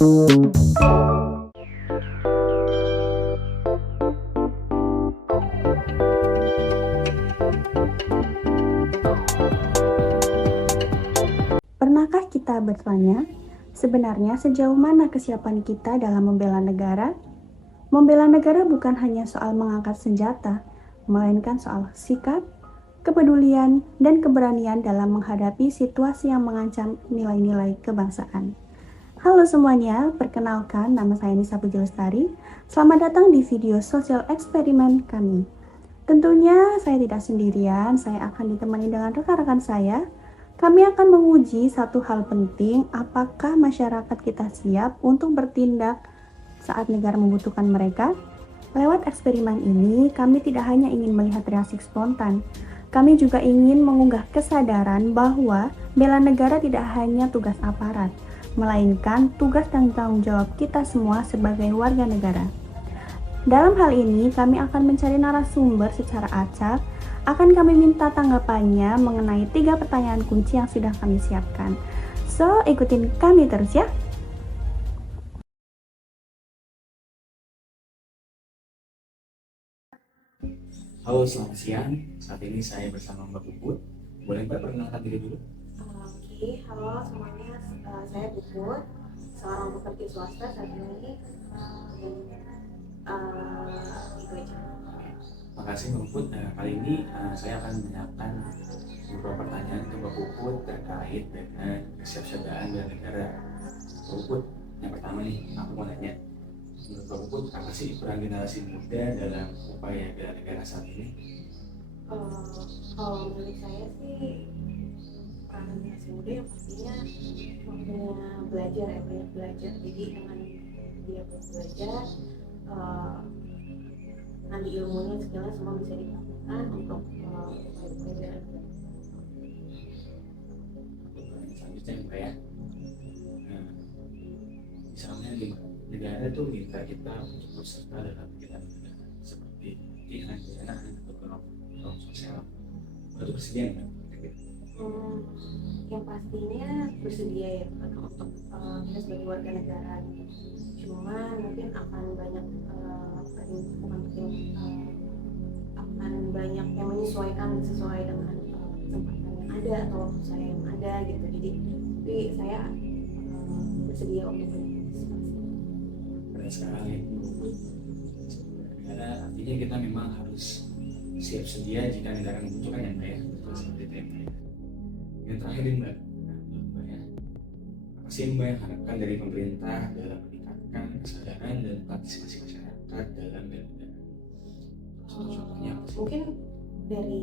Pernahkah kita bertanya, sebenarnya sejauh mana kesiapan kita dalam membela negara? Membela negara bukan hanya soal mengangkat senjata, melainkan soal sikap, kepedulian, dan keberanian dalam menghadapi situasi yang mengancam nilai-nilai kebangsaan. Halo semuanya, perkenalkan nama saya Nisa Puji Lestari. Selamat datang di video sosial eksperimen kami. Tentunya saya tidak sendirian, saya akan ditemani dengan rekan-rekan saya. Kami akan menguji satu hal penting, apakah masyarakat kita siap untuk bertindak saat negara membutuhkan mereka? Lewat eksperimen ini, kami tidak hanya ingin melihat reaksi spontan, kami juga ingin mengunggah kesadaran bahwa bela negara tidak hanya tugas aparat, melainkan tugas dan tanggung jawab kita semua sebagai warga negara. Dalam hal ini, kami akan mencari narasumber secara acak. Akan kami minta tanggapannya mengenai 3 pertanyaan kunci yang sudah kami siapkan. So, ikutin kami terus ya. Halo, selamat siang. Saat ini saya bersama Mbak Puput. Boleh Mbak perkenalkan diri dulu? Oke, halo semuanya. Saya Puput, seorang pekerja swasta saat ini. Itu aja. Makasih Mbak Puput. Kali ini saya akan menanyakan beberapa pertanyaan ke Mbak Puput terkait dengan kesiapsiagaan bela negara. Mbak Puput, yang pertama nih, aku mau nanya. Menurut Mbak Puput, apa sih peran generasi muda dalam upaya bela negara saat ini? Kalau menurut saya sih peran generasi muda yang pastinya waktunya belajar ya, banyak belajar. Jadi dengan dia belajar, nanti ilmunya segala semua bisa digunakan untuk upaya-upaya. Selanjutnya Mbak ya. Misalnya di negara itu minta kita untuk berserta dalam kegiatan negara seperti pelatihan, pendanaan atau program sosial. Itu bersedia nggak? Yang pastinya bersedia ya kan, untuk kita sebagai warga negara gitu. Cuma mungkin akan banyak akan banyak yang menyesuaikan sesuai dengan kesempatan yang ada atau waktu saya yang ada gitu. Jadi tapi saya bersedia untuk berpartisipasi. Benar sekali. Negara artinya kita memang harus siap sedia jika negara membutuhkan ya Mbak ya. Betul seperti itu ya Mbak ya. Yang terakhir nih Mbak, Mbak ya, apa sih Mbak yang harapkan dari pemerintah dalam meningkatkan kesadaran dan partisipasi masyarakat dalam bela negara? Contohnya apa sih? Mungkin dari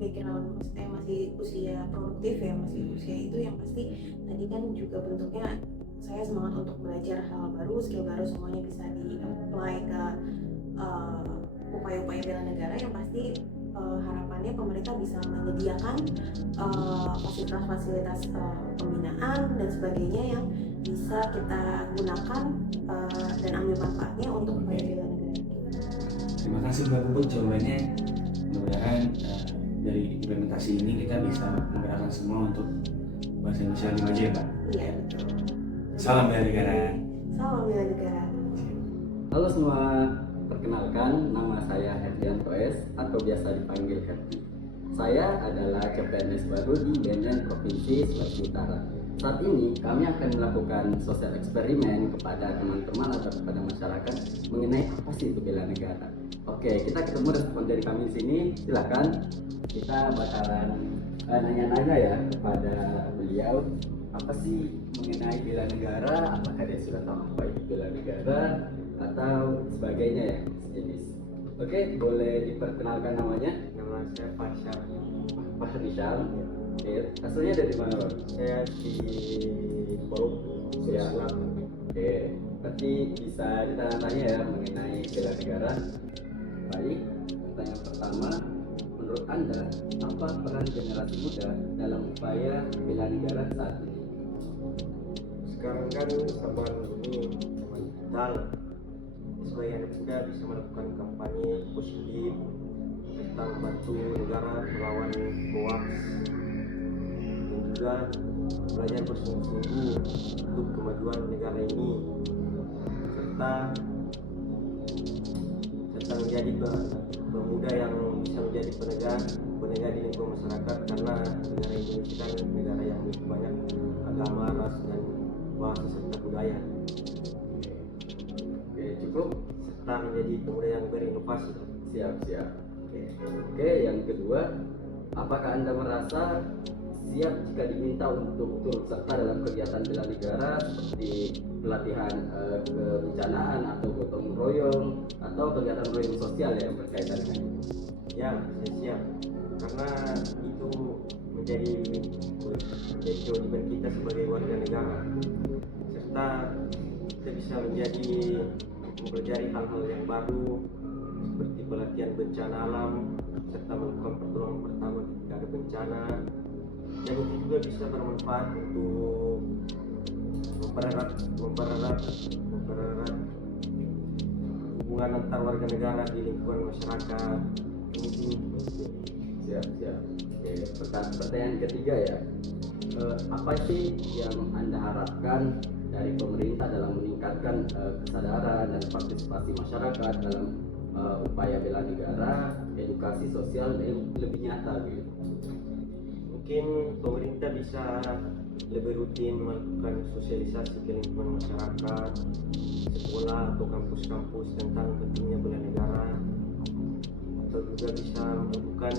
background maksudnya masih usia produktif ya, masih usia itu yang pasti tadi kan juga bentuknya saya semangat untuk belajar hal baru, skill baru, semuanya bisa di-apply ke upaya-upaya bela negara. Yang pasti harapannya pemerintah bisa menyediakan fasilitas-fasilitas pembinaan dan sebagainya yang bisa kita gunakan dan ambil manfaatnya untuk upaya bela negara. Terima kasih Mbak Puput jawabannya. Mudah-mudahan dari implementasi ini kita bisa menggerakkan semua untuk bahasa Indonesia lebih maju ya Mbak. Iya betul. Salam bela negara. Salam bela negara. Halo semua, perkenalkan nama saya Herdian Toes atau biasa dipanggil Herdi. Saya adalah CPNS baru di BNN Provinsi Sulawesi Utara. Saat ini kami akan melakukan sosial eksperimen kepada teman-teman atau kepada masyarakat mengenai apa sih itu bela negara. Oke, kita ketemu respon dari kami di sini. Silakan, kita bakalan nanya-nanya ya kepada beliau. Apa sih mengenai bela negara? Apakah dia sudah tahu apa itu bela negara atau sebagainya ya sejenis. Oke, boleh diperkenalkan namanya? Nama saya Fasyal. Pak Rizal. Asalnya dari mana Pak? Saya di Korup, Ya. Islam. Oke, berarti bisa ditanya-tanya ya mengenai bela negara. Baik, pertanyaan pertama, menurut Anda apa peran generasi muda dalam upaya bela negara saat ini? Sekarang kan zaman ini zaman digital, sebagai anak muda bisa melakukan kampanye positif tentang membantu negara melawan hoax dan juga belajar bersungguh-sungguh untuk kemajuan negara ini, serta menjadi pemuda yang bisa menjadi penegak di lingkungan masyarakat, karena negara Indonesia kan negara yang memiliki banyak agama, ras, dan bahasa serta budaya. Oke, cukup. Serta menjadi pemuda yang berinovasi. Siap. Oke, yang kedua, apakah Anda merasa siap jika diminta untuk turut serta dalam kegiatan bela negara seperti pelatihan kebencanaan atau gotong royong atau kegiatan royong sosial yang berkaitan dengan itu? Ya, saya siap, karena itu menjadi kewajiban kita sebagai warga negara, serta kita bisa mempelajari hal-hal yang baru seperti pelatihan bencana alam, serta melakukan pertolongan pertama ketika ada bencana, dan itu juga bisa bermanfaat untuk mempererat hubungan antar warga negara di lingkungan masyarakat. Siap. Oke, pertanyaan ketiga ya, apa sih yang Anda harapkan dari pemerintah dalam meningkatkan kesadaran dan partisipasi masyarakat dalam upaya bela negara, edukasi sosial yang lebih nyata gitu? Mungkin pemerintah bisa lebih rutin melakukan sosialisasi ke lingkungan masyarakat, sekolah atau kampus-kampus tentang pentingnya bela negara, atau juga bisa melakukan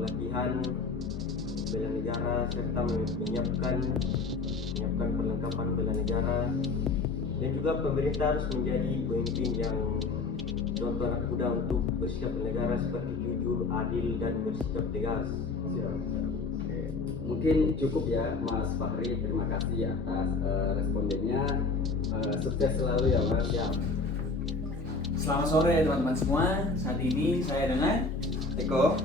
pelatihan bela negara, serta menyiapkan perlengkapan bela negara. Dan juga pemerintah harus menjadi pemimpin yang contoh anak muda untuk bersikap bernegara seperti jujur, adil, dan bersikap tegas. Siap. Oke. Mungkin cukup ya Mas Fahri, terima kasih atas respondennya. Sukses selalu ya Mas. Siap. Selamat sore teman-teman semua. Saat ini saya dengan Eko,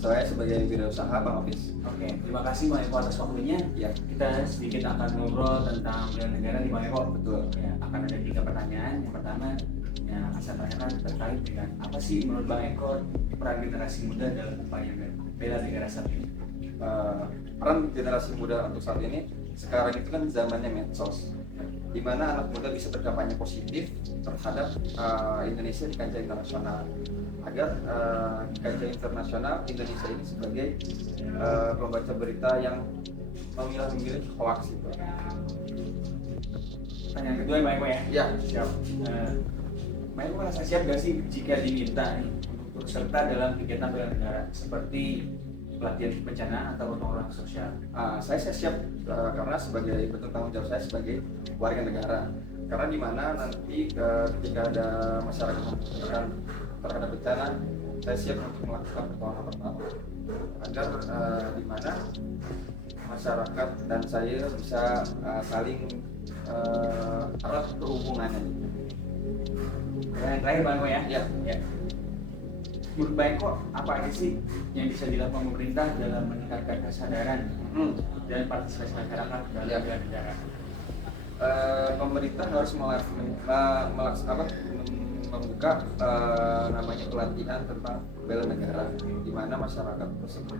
saya sebagai wirausaha Bang Office. Oke, terima kasih Bang Eko atas waktunya. Ya, Kita sedikit akan ngobrol tentang bela negara di Bang Eko. betul. Ya, akan ada 3 pertanyaan. Yang pertama yang akan saya tanyakan terkait dengan apa sih menurut Bang Eko peran generasi muda dalam upaya bela negara saat ini? Peran generasi muda untuk saat ini, sekarang itu kan zamannya medsos, di mana anak muda bisa berkampanye positif terhadap Indonesia di kancah internasional, agar di kancah internasional Indonesia ini sebagai pembaca berita yang memilah-milih hoax itu. Pertanyaan kedua Bang Eko ya. Ya, Siap. Bang Eko merasa siap gak sih jika diminta nih untuk serta dalam kegiatan bela negara seperti pelatihan bencana atau gotong royong sosial? saya siap karena sebagai bentuk tanggung jawab saya sebagai warga negara. Karena di mana nanti ketika ada masyarakat membutuhkan terhadap bencana, saya siap untuk melakukan pertolongan pertama agar di mana masyarakat dan saya bisa saling erat berhubungannya. Yang terakhir Bang Eko ya. Ya. Menurut Bang Eko apa aja sih yang bisa dilakukan pemerintah dalam meningkatkan kesadaran dan partisipasi masyarakat dalam Ya. bela negara? Pemerintah harus membuka namanya pelatihan tentang bela negara, di mana masyarakat tersebut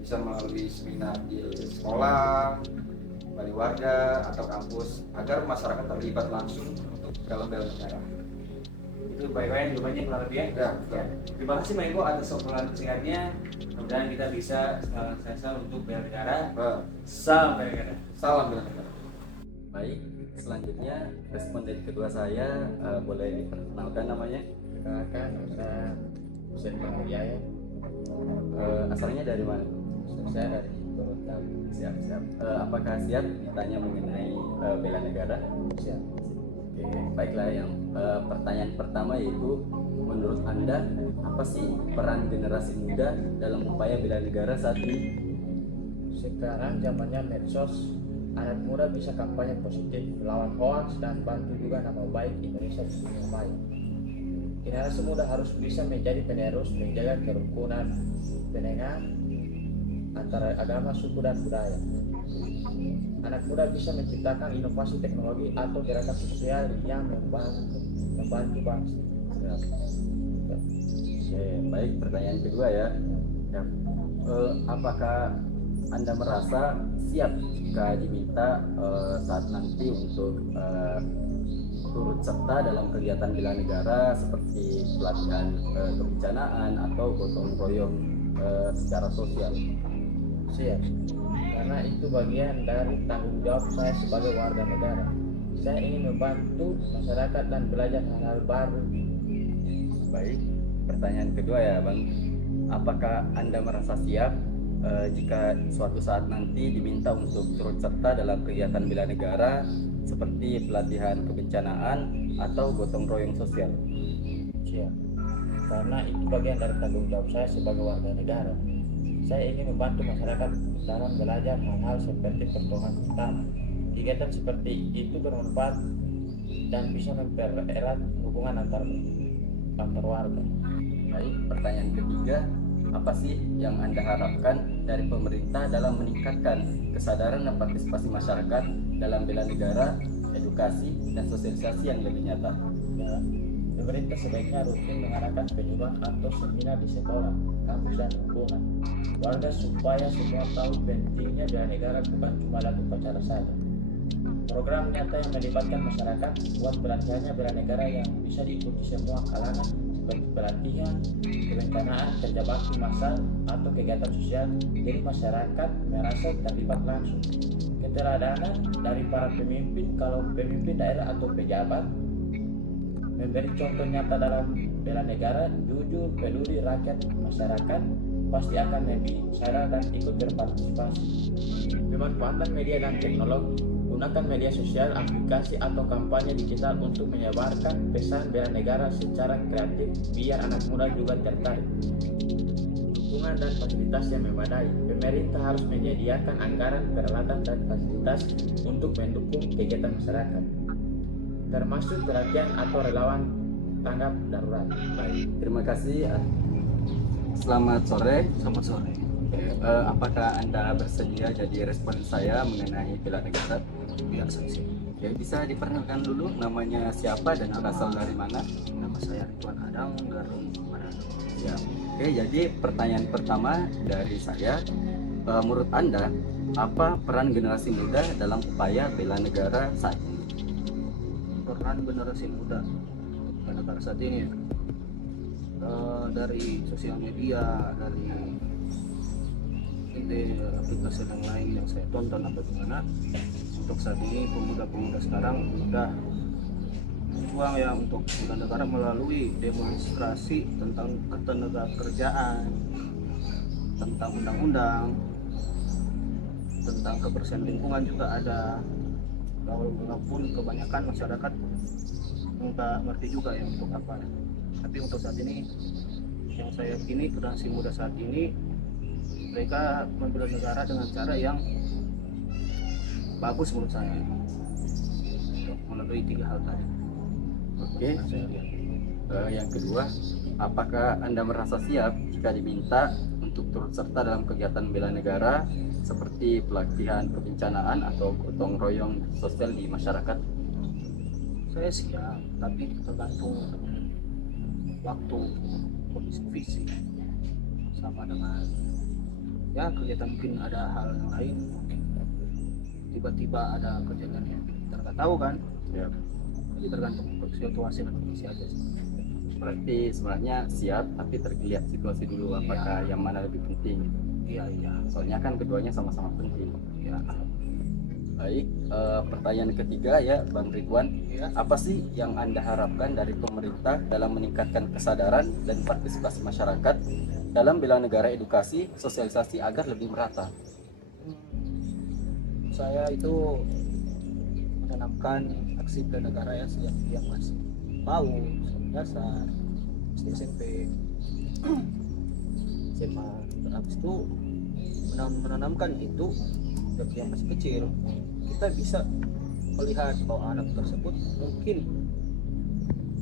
bisa melalui seminar di sekolah, bagi warga atau kampus, agar masyarakat terlibat langsung untuk dalam bela negara. Itu Bang Eko yang jawabannya kurang lebih ya. Ya. Terima kasih Bang Eko atas obrolan singkatnya. Mudah-mudahan kita bisa sukses untuk bela negara. Salam bela negara. Salam bela negara. Baik, selanjutnya responden kedua saya boleh diperkenalkan namanya. Perkenalkan, nama saya Hussein Pangujaya. Asalnya dari mana? Saya dari Gorontalo. Siap. Apakah siap ditanya mengenai bela negara? Siap. Oke, baiklah. Yang pertanyaan pertama yaitu, menurut Anda apa sih peran generasi muda dalam upaya bela negara saat ini? Sekarang zamannya medsos, anak muda bisa kampanye positif melawan hoax dan bantu juga nama baik Indonesia di dunia maya. Generasi muda harus bisa menjadi penerus menjaga kerukunan penengah antara agama, suku, dan budaya. Anak muda bisa menciptakan inovasi teknologi atau gerakan sosial yang membantu bangsa. Oke, baik. Pertanyaan kedua ya. Apakah Anda merasa siap jika diminta saat nanti untuk turut serta dalam kegiatan bela negara seperti pelatihan kebencanaan atau gotong royong secara sosial? Siap, karena itu bagian dari tanggung jawab saya sebagai warga negara. Saya ingin membantu masyarakat dan belajar hal-hal baru. Baik, pertanyaan kedua ya Bang, apakah Anda merasa siap jika suatu saat nanti diminta untuk turut serta dalam kegiatan bela negara seperti pelatihan kebencanaan atau gotong royong sosial? Siap, karena itu bagian dari tanggung jawab saya sebagai warga negara. Saya ingin membantu masyarakat dalam belajar hal-hal seperti pertolongan pertama. Kegiatan seperti itu bermanfaat dan bisa mempererat hubungan antar warga. Baik, pertanyaan ketiga, apa sih yang Anda harapkan dari pemerintah dalam meningkatkan kesadaran dan partisipasi masyarakat dalam bela negara, edukasi, dan sosialisasi yang lebih nyata? Ya, pemerintah sebaiknya rutin mengadakan penyuluhan atau seminar di sekolah, kampus, dan lingkungan warga supaya semua tahu pentingnya bela negara bukan cuma lagu upacara saja. Program nyata yang melibatkan masyarakat buat pelatihannya bela negara yang bisa diikuti semua kalangan seperti pelatihan, kebencanaan, kerja bakti massal, atau kegiatan sosial, jadi masyarakat merasa terlibat langsung. Keteladanan dari para pemimpin, kalau pemimpin daerah atau pejabat memberi contoh nyata dalam bela negara, jujur, peduli rakyat masyarakat, pasti akan lebih sadar dan ikut berpartisipasi. Pemanfaatan media dan teknologi, gunakan media sosial, aplikasi, atau kampanye digital untuk menyebarkan pesan bela negara secara kreatif biar anak muda juga tertarik. Dukungan dan fasilitas yang memadai, pemerintah harus menyediakan anggaran, peralatan, dan fasilitas untuk mendukung kegiatan masyarakat, termasuk pelatihan atau relawan tanggap darurat. Baik, terima kasih. Selamat sore. Selamat sore. Apakah Anda bersedia jadi responden saya mengenai bela negara? Biasa sih. Oke, bisa diperkenalkan dulu namanya siapa dan berasal dari mana? Nama saya Ridwan Adang dari Manado. Ya. Oke, jadi pertanyaan pertama dari saya, menurut Anda apa peran generasi muda dalam upaya bela negara saat ini? Peran generasi muda bela negara saat ini ya. Dari sosial media, dari aplikasi yang lain yang saya tonton atau gimana, untuk saat ini pemuda-pemuda sekarang udah berjuang ya untuk bela negara melalui demonstrasi tentang ketenagakerjaan, tentang undang-undang, tentang kebersihan lingkungan juga ada. Walaupun kebanyakan masyarakat nggak ngerti juga ya untuk apa. Tapi untuk saat ini yang saya yakini generasi muda saat ini mereka membela negara dengan cara yang bagus menurut saya, melalui 3 hal tadi. Oke. Yang kedua, apakah Anda merasa siap jika diminta untuk turut serta dalam kegiatan bela negara seperti pelatihan kebencanaan atau gotong royong sosial di masyarakat? Saya siap, tapi tergantung waktu, kondisi fisik, sama dengan ya kegiatan, mungkin ada hal yang lain, mungkin tiba-tiba ada kejadian yang kita nggak tahu kan Ya. jadi tergantung situasi dan kondisi aja sih. Berarti sebenarnya siap tapi terlihat situasi dulu apakah yang mana lebih penting. Iya, Soalnya kan keduanya sama-sama penting. ya. Baik, pertanyaan ketiga ya Bang Ridwan, Ya. apa sih yang Anda harapkan dari pemerintah dalam meningkatkan kesadaran dan partisipasi masyarakat dalam bela negara, edukasi, sosialisasi agar lebih merata? Saya itu menanamkan aksi bela negara ya sejak yang masih PAUD, dasar, SD, SMP, SMA. Habis itu menanamkan itu dari yang masih kecil, kita bisa melihat bahwa anak tersebut mungkin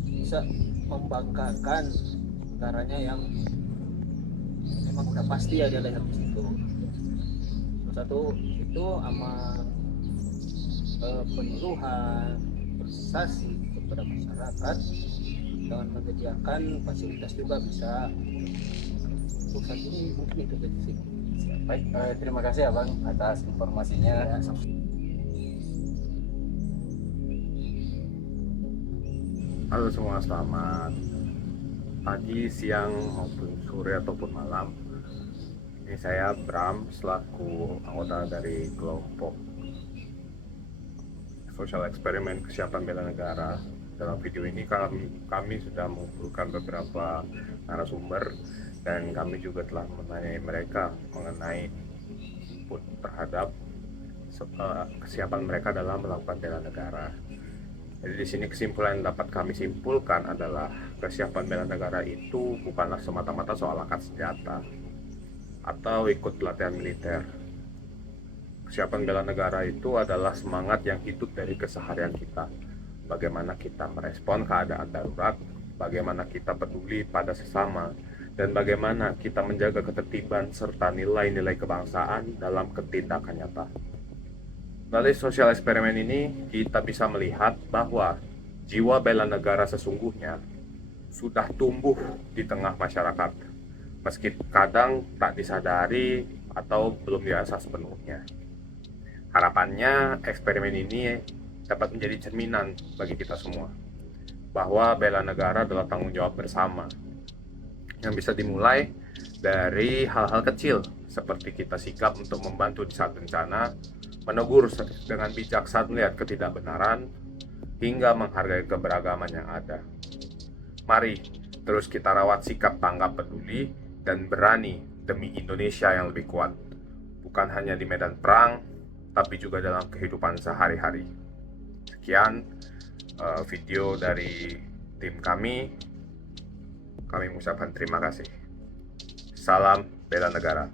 bisa membanggakan negaranya yang memang udah pasti ada lihat di situ. Satu itu sama penyuluhan, sosialisasi kepada masyarakat dengan menyediakan fasilitas juga bisa untuk saat ini mungkin itu saja sih. Baik, terima kasih Abang atas informasinya. Halo semua, selamat pagi, siang, maupun sore ataupun malam. Ini saya Bram selaku anggota dari kelompok Social Eksperimen Kesiapan Bela Negara. Dalam video ini kami sudah mengumpulkan beberapa narasumber dan kami juga telah menanyai mereka mengenai input terhadap kesiapan mereka dalam melakukan bela negara. Jadi di sini kesimpulan yang dapat kami simpulkan adalah kesiapan bela negara itu bukanlah semata-mata soal angkat senjata atau ikut pelatihan militer. Kesiapan bela negara itu adalah semangat yang hidup dari keseharian kita. Bagaimana kita merespon keadaan darurat, bagaimana kita peduli pada sesama, dan bagaimana kita menjaga ketertiban serta nilai-nilai kebangsaan dalam ketindakan nyata. Melalui sosial eksperimen ini, kita bisa melihat bahwa jiwa bela negara sesungguhnya sudah tumbuh di tengah masyarakat, meski kadang tak disadari atau belum dirasa sepenuhnya. Harapannya, eksperimen ini dapat menjadi cerminan bagi kita semua, bahwa bela negara adalah tanggung jawab bersama, yang bisa dimulai dari hal-hal kecil, seperti kita sikap untuk membantu di saat bencana, menegur dengan bijak saat melihat ketidakbenaran, hingga menghargai keberagaman yang ada. Mari terus kita rawat sikap tanggap peduli dan berani demi Indonesia yang lebih kuat, bukan hanya di medan perang, tapi juga dalam kehidupan sehari-hari. Sekian video dari tim kami. Kami mengucapkan terima kasih. Salam bela negara.